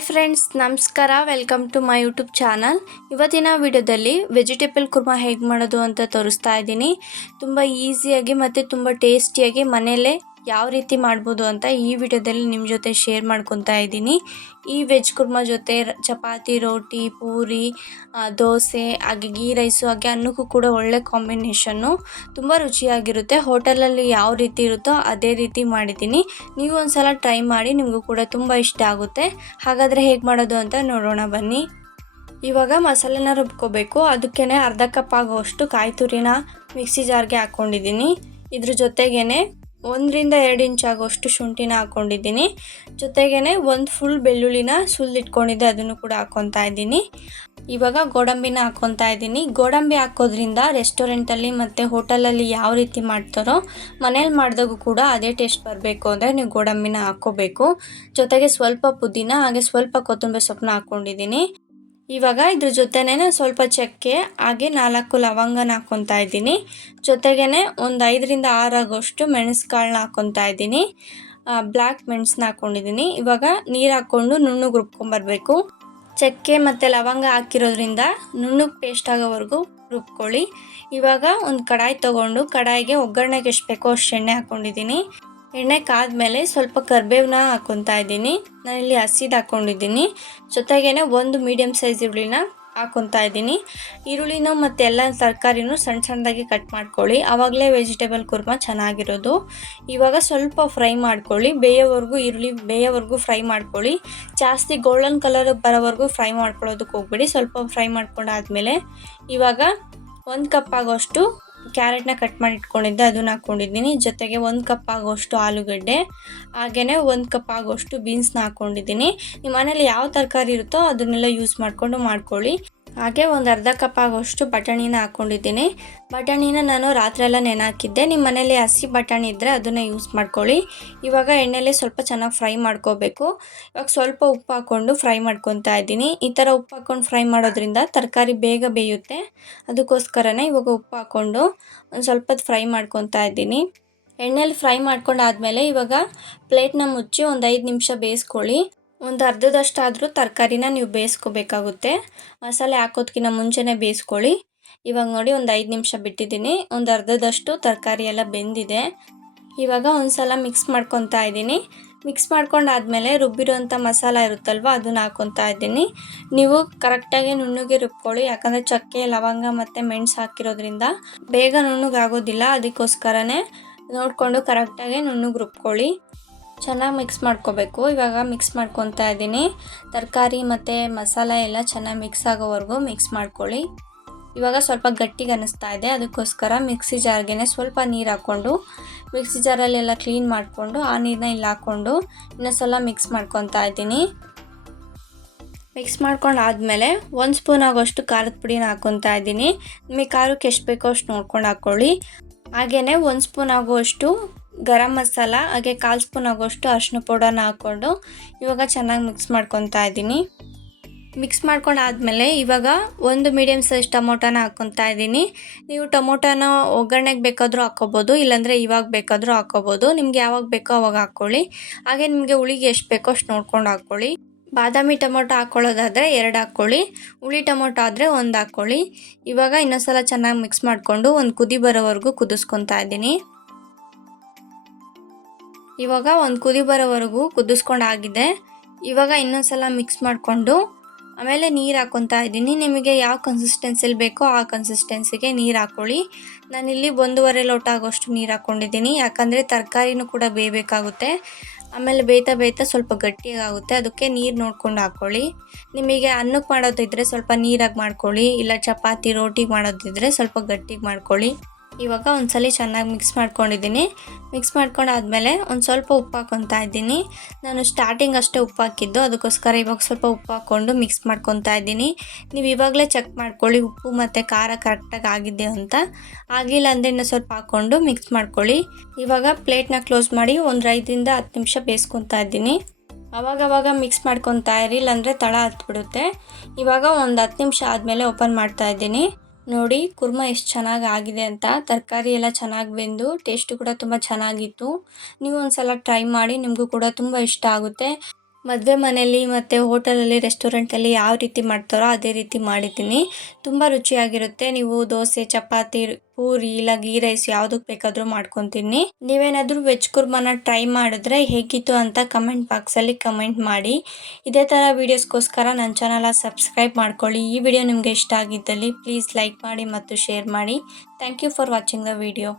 Hi friends, ನಮಸ್ಕಾರ. Welcome to my YouTube channel. ಇವತ್ತಿನ ವಿಡಿಯೋದಲ್ಲಿ ವೆಜಿಟೇಬಲ್ ಕುರ್ಮಾ ಹೇಗೆ ಮಾಡೋದು ಅಂತ ತೋರಿಸ್ತಾ ಇದ್ದೀನಿ. ತುಂಬ ಈಸಿಯಾಗಿ ಮತ್ತು ತುಂಬ ಟೇಸ್ಟಿಯಾಗಿ ಮನೆಯಲ್ಲೇ ಯಾವ ರೀತಿ ಮಾಡ್ಬೋದು ಅಂತ ಈ ವಿಡಿಯೋದಲ್ಲಿ ನಿಮ್ಮ ಜೊತೆ ಶೇರ್ ಮಾಡ್ಕೊತಾ ಇದ್ದೀನಿ. ಈ ವೆಜ್ ಕುರ್ಮಾ ಜೊತೆ ಚಪಾತಿ, ರೋಟಿ, ಪೂರಿ, ದೋಸೆ, ಹಾಗೆ ಗೀ ರೈಸು, ಹಾಗೆ ಅನ್ನಕ್ಕೂ ಕೂಡ ಒಳ್ಳೆ ಕಾಂಬಿನೇಷನ್ನು. ತುಂಬ ರುಚಿಯಾಗಿರುತ್ತೆ. ಹೋಟೆಲಲ್ಲಿ ಯಾವ ರೀತಿ ಇರುತ್ತೋ ಅದೇ ರೀತಿ ಮಾಡಿದ್ದೀನಿ. ನೀವು ಒಂದು ಸಲ ಟ್ರೈ ಮಾಡಿ, ನಿಮಗೂ ಕೂಡ ತುಂಬ ಇಷ್ಟ ಆಗುತ್ತೆ. ಹಾಗಾದರೆ ಹೇಗೆ ಮಾಡೋದು ಅಂತ ನೋಡೋಣ ಬನ್ನಿ. ಇವಾಗ ಮಸಾಲೆನ ರುಬ್ಕೋಬೇಕು. ಅದಕ್ಕೇ ಅರ್ಧ ಕಪ್ ಆಗೋಷ್ಟು ಕಾಯಿ ತುರಿನ ಮಿಕ್ಸಿ ಜಾರ್ಗೆ ಹಾಕ್ಕೊಂಡಿದ್ದೀನಿ. ಇದ್ರ ಜೊತೆಗೇ 1-2 ಇಂಚ್ ಆಗೋಷ್ಟು ಶುಂಠಿನ ಹಾಕ್ಕೊಂಡಿದ್ದೀನಿ. ಜೊತೆಗೇ ಒಂದು ಫುಲ್ ಬೆಳ್ಳುಳ್ಳಿನ ಸುಲಿದಿಟ್ಕೊಂಡಿದ್ದೆ, ಅದನ್ನು ಕೂಡ ಹಾಕ್ಕೊತಾ ಇದ್ದೀನಿ. ಇವಾಗ ಗೋಡಂಬಿನ ಹಾಕ್ಕೊತಾ ಇದ್ದೀನಿ. ಗೋಡಂಬಿ ಹಾಕೋದ್ರಿಂದ ರೆಸ್ಟೋರೆಂಟಲ್ಲಿ ಮತ್ತು ಹೋಟೆಲಲ್ಲಿ ಯಾವ ರೀತಿ ಮಾಡ್ತಾರೋ ಮನೇಲಿ ಮಾಡಿದಾಗೂ ಕೂಡ ಅದೇ ಟೇಸ್ಟ್ ಬರಬೇಕು ಅಂದರೆ ನೀವು ಗೋಡಂಬಿನ ಹಾಕ್ಕೋಬೇಕು. ಜೊತೆಗೆ ಸ್ವಲ್ಪ ಪುದೀನ, ಹಾಗೆ ಸ್ವಲ್ಪ ಕೊತ್ತಂಬರಿ ಸೊಪ್ಪನ್ನ ಹಾಕ್ಕೊಂಡಿದ್ದೀನಿ. ಇವಾಗ ಇದ್ರ ಜೊತೆನೇ ಸ್ವಲ್ಪ ಚಕ್ಕೆ, ಹಾಗೆ 4 ಲವಂಗನ ಹಾಕ್ಕೊತಾ ಇದ್ದೀನಿ. ಜೊತೆಗೇ ಒಂದು 5-6 ಆಗೋಷ್ಟು ಮೆಣಸುಕಾಳನ್ನ ಹಾಕ್ಕೊತಾ ಇದ್ದೀನಿ. ಬ್ಲ್ಯಾಕ್ ಮೆಣಸನ್ನ ಹಾಕ್ಕೊಂಡಿದ್ದೀನಿ. ಇವಾಗ ನೀರು ಹಾಕ್ಕೊಂಡು ನುಣ್ಣಗೆ ರುಬ್ಕೊಂಬರ್ಬೇಕು. ಚಕ್ಕೆ ಮತ್ತು ಲವಂಗ ಹಾಕಿರೋದ್ರಿಂದ ನುಣ್ಣಗೆ ಪೇಸ್ಟ್ ಆಗೋವರೆಗೂ ರುಬ್ಕೊಳ್ಳಿ. ಇವಾಗ ಒಂದು ಕಡಾಯಿ ತೊಗೊಂಡು ಕಡಾಯಿಗೆ ಒಗ್ಗರಣೆಗೆ ಎಷ್ಟು ಬೇಕೋ ಅಷ್ಟು ಎಣ್ಣೆ ಹಾಕ್ಕೊಂಡಿದ್ದೀನಿ. ಎಣ್ಣೆ ಕಾದ್ಮೇಲೆ ಸ್ವಲ್ಪ ಕರಿಬೇವನ್ನ ಹಾಕ್ಕೊತಾ ಇದ್ದೀನಿ. ನಾನಿಲ್ಲಿ ಹಸಿದು ಹಾಕ್ಕೊಂಡಿದ್ದೀನಿ. ಜೊತೆಗೇ ಒಂದು ಮೀಡಿಯಮ್ ಸೈಜ್ ಈರುಳ್ಳಿನ ಹಾಕ್ಕೊತಾ ಇದ್ದೀನಿ. ಈರುಳ್ಳಿನ ಮತ್ತು ಎಲ್ಲ ತರಕಾರಿನೂ ಸಣ್ಣ ಸಣ್ಣದಾಗಿ ಕಟ್ ಮಾಡ್ಕೊಳ್ಳಿ. ಆವಾಗಲೇ ವೆಜಿಟೇಬಲ್ ಕುರ್ಮಾ ಚೆನ್ನಾಗಿರೋದು. ಇವಾಗ ಸ್ವಲ್ಪ ಫ್ರೈ ಮಾಡ್ಕೊಳ್ಳಿ, ಈರುಳ್ಳಿ ಬೇಯೋವರೆಗೂ ಫ್ರೈ ಮಾಡ್ಕೊಳ್ಳಿ. ಜಾಸ್ತಿ ಗೋಲ್ಡನ್ ಕಲರ್ ಬರೋವರೆಗೂ ಫ್ರೈ ಮಾಡ್ಕೊಳ್ಳೋದಕ್ಕೆ ಹೋಗ್ಬೇಡಿ. ಸ್ವಲ್ಪ ಫ್ರೈ ಮಾಡ್ಕೊಂಡಾದ್ಮೇಲೆ ಇವಾಗ 1 ಕಪ್ ಆಗೋಷ್ಟು ಕ್ಯಾರೆಟ್ನ ಕಟ್ ಮಾಡಿ ಇಟ್ಕೊಂಡಿದ್ದೆ, ಅದನ್ನು ಹಾಕ್ಕೊಂಡಿದ್ದೀನಿ. ಜೊತೆಗೆ 1 ಕಪ್ ಆಗೋಷ್ಟು ಆಲೂಗಡ್ಡೆ, ಹಾಗೆಯೇ 1 ಕಪ್ ಆಗೋಷ್ಟು ಬೀನ್ಸ್ನ ಹಾಕ್ಕೊಂಡಿದ್ದೀನಿ. ನಿಮ್ಮ ಮನೇಲಿ ಯಾವ ತರಕಾರಿ ಇರುತ್ತೋ ಅದನ್ನೆಲ್ಲ ಯೂಸ್ ಮಾಡ್ಕೊಳ್ಳಿ. ಹಾಗೆ ಒಂದು ಅರ್ಧ ಕಪ್ ಆಗೋಷ್ಟು ಬಟಾಣಿನ ಹಾಕ್ಕೊಂಡಿದ್ದೀನಿ. ಬಟಾಣಿನ ನಾನು ರಾತ್ರಿ ಎಲ್ಲ ನೆನೆಹಾಕಿದ್ದೆ. ನಿಮ್ಮ ಮನೇಲಿ ಹಸಿ ಬಟಾಣಿ ಇದ್ದರೆ ಅದನ್ನು ಯೂಸ್ ಮಾಡ್ಕೊಳ್ಳಿ. ಇವಾಗ ಎಣ್ಣೆಯಲ್ಲಿ ಸ್ವಲ್ಪ ಚೆನ್ನಾಗಿ ಫ್ರೈ ಮಾಡ್ಕೋಬೇಕು. ಇವಾಗ ಸ್ವಲ್ಪ ಉಪ್ಪು ಹಾಕ್ಕೊಂಡು ಫ್ರೈ ಮಾಡ್ಕೊತಾ ಇದ್ದೀನಿ. ಈ ಥರ ಉಪ್ಪು ಹಾಕ್ಕೊಂಡು ಫ್ರೈ ಮಾಡೋದ್ರಿಂದ ತರಕಾರಿ ಬೇಗ ಬೇಯುತ್ತೆ. ಅದಕ್ಕೋಸ್ಕರನೇ ಇವಾಗ ಉಪ್ಪು ಹಾಕ್ಕೊಂಡು ಒಂದು ಸ್ವಲ್ಪ ಫ್ರೈ ಮಾಡ್ಕೊತಾ ಇದ್ದೀನಿ. ಎಣ್ಣೆಯಲ್ಲಿ ಫ್ರೈ ಮಾಡ್ಕೊಂಡಾದ್ಮೇಲೆ ಇವಾಗ ಪ್ಲೇಟ್ನ ಮುಚ್ಚಿ ಒಂದು 5 ನಿಮಿಷ ಬೇಯಿಸ್ಕೊಳ್ಳಿ. ಒಂದು ಅರ್ಧದಷ್ಟಾದರೂ ತರಕಾರಿನ ನೀವು ಬೇಯಿಸ್ಕೋಬೇಕಾಗುತ್ತೆ. ಮಸಾಲೆ ಹಾಕೋದಕ್ಕಿಂತ ಮುಂಚೆನೇ ಬೇಯಿಸ್ಕೊಳ್ಳಿ. ಇವಾಗ ನೋಡಿ, ಒಂದು 5 ನಿಮಿಷ ಬಿಟ್ಟಿದ್ದೀನಿ. ಒಂದು ಅರ್ಧದಷ್ಟು ತರಕಾರಿ ಎಲ್ಲ ಬೆಂದಿದೆ. ಇವಾಗ ಒಂದು ಸಲ ಮಿಕ್ಸ್ ಮಾಡ್ಕೊತಾ ಇದ್ದೀನಿ. ಮಿಕ್ಸ್ ಮಾಡ್ಕೊಂಡಾದ್ಮೇಲೆ ರುಬ್ಬಿರೋಂಥ ಮಸಾಲ ಇರುತ್ತಲ್ವ, ಅದನ್ನು ಹಾಕ್ಕೊತಾ ಇದ್ದೀನಿ. ನೀವು ಕರೆಕ್ಟಾಗಿ ನುಣ್ಣಗೆ ರುಬ್ಕೊಳ್ಳಿ. ಯಾಕಂದರೆ ಚಕ್ಕೆ, ಲವಂಗ ಮತ್ತು ಮೆಣಸು ಹಾಕಿರೋದ್ರಿಂದ ಬೇಗ ನುಣ್ಣಗೆ ಆಗೋದಿಲ್ಲ. ಅದಕ್ಕೋಸ್ಕರನೇ ನೋಡಿಕೊಂಡು ಕರೆಕ್ಟಾಗಿ ನುಣ್ಣಗೆ ರುಬ್ಕೊಳ್ಳಿ. ಚೆನ್ನಾಗಿ ಮಿಕ್ಸ್ ಮಾಡ್ಕೋಬೇಕು. ಇವಾಗ ಮಿಕ್ಸ್ ಮಾಡ್ಕೊತಾ ಇದ್ದೀನಿ. ತರಕಾರಿ ಮತ್ತು ಮಸಾಲ ಎಲ್ಲ ಚೆನ್ನಾಗಿ ಮಿಕ್ಸ್ ಆಗೋವರೆಗೂ ಮಿಕ್ಸ್ ಮಾಡ್ಕೊಳ್ಳಿ. ಇವಾಗ ಸ್ವಲ್ಪ ಗಟ್ಟಿಗೆ ಅನ್ನಿಸ್ತಾ ಇದೆ. ಅದಕ್ಕೋಸ್ಕರ ಮಿಕ್ಸಿ ಜಾರ್ಗೆ ಸ್ವಲ್ಪ ನೀರು ಹಾಕ್ಕೊಂಡು ಮಿಕ್ಸಿ ಜಾರಲ್ಲೆಲ್ಲ ಕ್ಲೀನ್ ಮಾಡಿಕೊಂಡು ಆ ನೀರನ್ನ ಇಲ್ಲಿ ಹಾಕ್ಕೊಂಡು ಇನ್ನೊಂದು ಸಲ ಮಿಕ್ಸ್ ಮಾಡ್ಕೊತಾ ಇದ್ದೀನಿ. ಮಿಕ್ಸ್ ಮಾಡ್ಕೊಂಡಾದ್ಮೇಲೆ 1 ಸ್ಪೂನ್ ಆಗೋಷ್ಟು ಖಾರದ ಪುಡಿನ ಹಾಕ್ಕೊತಾ ಇದ್ದೀನಿ. ನಿಮಗೆ ಖಾರಕ್ಕೆ ಎಷ್ಟು ಬೇಕೋ ಅಷ್ಟು ನೋಡ್ಕೊಂಡು ಹಾಕ್ಕೊಳ್ಳಿ. ಹಾಗೆಯೇ 1 ಸ್ಪೂನ್ ಆಗುವಷ್ಟು ಗರಂ ಮಸಾಲ, ಹಾಗೆ 1/4 ಸ್ಪೂನ್ ಆಗೋಷ್ಟು ಅರಿಶಿನ ಪೌಡರ್ನ ಹಾಕ್ಕೊಂಡು ಇವಾಗ ಚೆನ್ನಾಗಿ ಮಿಕ್ಸ್ ಮಾಡ್ಕೊತಾ ಇದ್ದೀನಿ. ಮಿಕ್ಸ್ ಮಾಡ್ಕೊಂಡಾದ್ಮೇಲೆ ಇವಾಗ ಒಂದು ಮೀಡಿಯಮ್ ಸೈಜ್ ಟೊಮೊಟೊನ ಹಾಕ್ಕೊತಾ ಇದ್ದೀನಿ. ನೀವು ಟೊಮೊಟೊನ ಒಗ್ಗರಣೆಗೆ ಬೇಕಾದರೂ ಹಾಕ್ಕೋಬೋದು, ಇಲ್ಲಾಂದರೆ ಇವಾಗ ಬೇಕಾದರೂ ಹಾಕ್ಕೋಬೋದು. ನಿಮ್ಗೆ ಯಾವಾಗ ಬೇಕೋ ಅವಾಗ ಹಾಕ್ಕೊಳ್ಳಿ. ಹಾಗೆ ನಿಮಗೆ ಹುಳಿಗೆ ಎಷ್ಟು ಬೇಕೋ ಅಷ್ಟು ನೋಡ್ಕೊಂಡು ಹಾಕ್ಕೊಳ್ಳಿ. ಬಾದಾಮಿ ಟೊಮೊಟೊ ಹಾಕ್ಕೊಳ್ಳೋದಾದರೆ 2 ಹಾಕ್ಕೊಳ್ಳಿ, ಹುಳಿ ಟೊಮೊಟೊ ಆದರೆ 1 ಹಾಕ್ಕೊಳ್ಳಿ. ಇವಾಗ ಇನ್ನೊಂದು ಸಲ ಚೆನ್ನಾಗಿ ಮಿಕ್ಸ್ ಮಾಡಿಕೊಂಡು ಒಂದು ಕುದಿ ಬರೋವರೆಗೂ ಕುದಿಸ್ಕೊತಾ ಇದ್ದೀನಿ. ಇವಾಗ ಒಂದು ಕುದಿ ಬರೋವರೆಗೂ ಕುದಿಸ್ಕೊಂಡಾಗಿದೆ. ಇವಾಗ ಇನ್ನೊಂದು ಸಲ ಮಿಕ್ಸ್ ಮಾಡಿಕೊಂಡು ಆಮೇಲೆ ನೀರು ಹಾಕ್ಕೊತಾ ಇದ್ದೀನಿ. ನಿಮಗೆ ಯಾವ ಕನ್ಸಿಸ್ಟೆನ್ಸಿಲಿ ಬೇಕೋ ಆ ಕನ್ಸಿಸ್ಟೆನ್ಸಿಗೆ ನೀರು ಹಾಕ್ಕೊಳ್ಳಿ. ನಾನಿಲ್ಲಿ 1.5 ಲೋಟ ಆಗೋಷ್ಟು ನೀರು ಹಾಕ್ಕೊಂಡಿದ್ದೀನಿ. ಯಾಕಂದರೆ ತರಕಾರಿನೂ ಕೂಡ ಬೇಯಬೇಕಾಗುತ್ತೆ. ಆಮೇಲೆ ಬೇಯ್ತಾ ಸ್ವಲ್ಪ ಗಟ್ಟಿಯಾಗುತ್ತೆ. ಅದಕ್ಕೆ ನೀರು ನೋಡ್ಕೊಂಡು ಹಾಕ್ಕೊಳ್ಳಿ. ನಿಮಗೆ ಅನ್ನಕ್ಕೆ ಮಾಡೋದಿದ್ದರೆ ಸ್ವಲ್ಪ ನೀರಾಗಿ ಮಾಡ್ಕೊಳ್ಳಿ, ಇಲ್ಲ ಚಪಾತಿ, ರೋಟಿಗೆ ಮಾಡೋದಿದ್ದರೆ ಸ್ವಲ್ಪ ಗಟ್ಟಿಗೆ ಮಾಡ್ಕೊಳ್ಳಿ. ಇವಾಗ ಒಂದ್ಸಲ ಚೆನ್ನಾಗಿ ಮಿಕ್ಸ್ ಮಾಡ್ಕೊಂಡಿದ್ದೀನಿ. ಮಿಕ್ಸ್ ಮಾಡ್ಕೊಂಡಾದ್ಮೇಲೆ ಒಂದು ಸ್ವಲ್ಪ ಉಪ್ಪು ಹಾಕ್ಕೊತಾ ಇದ್ದೀನಿ. ನಾನು ಸ್ಟಾರ್ಟಿಂಗ್ ಅಷ್ಟೇ ಉಪ್ಪು ಹಾಕಿದ್ದು, ಅದಕ್ಕೋಸ್ಕರ ಇವಾಗ ಸ್ವಲ್ಪ ಉಪ್ಪು ಹಾಕ್ಕೊಂಡು ಮಿಕ್ಸ್ ಮಾಡ್ಕೊತಾ ಇದ್ದೀನಿ. ನೀವು ಇವಾಗಲೇ ಚೆಕ್ ಮಾಡ್ಕೊಳ್ಳಿ ಉಪ್ಪು ಮತ್ತು ಖಾರ ಕರೆಕ್ಟಾಗಿ ಆಗಿದೆ ಅಂತ. ಆಗಿಲ್ಲ ಅಂದರೆ ಇನ್ನೂ ಸ್ವಲ್ಪ ಹಾಕ್ಕೊಂಡು ಮಿಕ್ಸ್ ಮಾಡ್ಕೊಳ್ಳಿ. ಇವಾಗ ಪ್ಲೇಟ್ನ ಕ್ಲೋಸ್ ಮಾಡಿ ಒಂದು 5-10 ನಿಮಿಷ ಬೇಯಿಸ್ಕೊತಾ ಇದ್ದೀನಿ. ಅವಾಗವಾಗ ಮಿಕ್ಸ್ ಮಾಡ್ಕೊತಾ ಇರಿ, ಇಲ್ಲಾಂದರೆ ತಳ ಹತ್ಬಿಡುತ್ತೆ. ಇವಾಗ ಒಂದು 10 ನಿಮಿಷ ಆದಮೇಲೆ ಓಪನ್ ಮಾಡ್ತಾ ಇದ್ದೀನಿ. ನೋಡಿ ಕುರ್ಮಾ ಎಷ್ಟು ಚೆನ್ನಾಗಿ ಆಗಿದೆ ಅಂತ. ತರಕಾರಿ ಎಲ್ಲ ಚೆನ್ನಾಗಿ ಬೆಂದು ಟೇಸ್ಟು ಕೂಡ ತುಂಬ ಚೆನ್ನಾಗಿತ್ತು. ನೀವು ಒಂದು ಸಲ ಟ್ರೈ ಮಾಡಿ, ನಿಮಗೂ ಕೂಡ ತುಂಬ ಇಷ್ಟ ಆಗುತ್ತೆ. ಮದುವೆ ಮನೆಯಲ್ಲಿ ಮತ್ತು ಹೋಟೆಲಲ್ಲಿ ರೆಸ್ಟೋರೆಂಟಲ್ಲಿ ಯಾವ ರೀತಿ ಮಾಡ್ತಾರೋ ಅದೇ ರೀತಿ ಮಾಡಿದ್ದೀನಿ. ತುಂಬ ರುಚಿಯಾಗಿರುತ್ತೆ. ನೀವು ದೋಸೆ, ಚಪಾತಿ, ಪೂರಿ ಇಲ್ಲ ಗೀ ರೈಸ್ ಯಾವುದಕ್ಕೆ ಬೇಕಾದರೂ ಮಾಡ್ಕೊತೀನಿ. ನೀವೇನಾದರೂ ವೆಜ್ ಕುರ್ಮಾನ ಟ್ರೈ ಮಾಡಿದ್ರೆ ಹೇಗಿತ್ತು ಅಂತ ಕಮೆಂಟ್ ಬಾಕ್ಸಲ್ಲಿ ಕಮೆಂಟ್ ಮಾಡಿ. ಇದೇ ಥರ ವೀಡಿಯೋಸ್ಗೋಸ್ಕರ ನನ್ನ ಚಾನಲ್ನ ಸಬ್ಸ್ಕ್ರೈಬ್ ಮಾಡ್ಕೊಳ್ಳಿ. ಈ ವಿಡಿಯೋ ನಿಮಗೆ ಇಷ್ಟ ಆಗಿದ್ದಲ್ಲಿ ಪ್ಲೀಸ್ ಲೈಕ್ ಮಾಡಿ ಮತ್ತು ಶೇರ್ ಮಾಡಿ. Thank you for watching the video.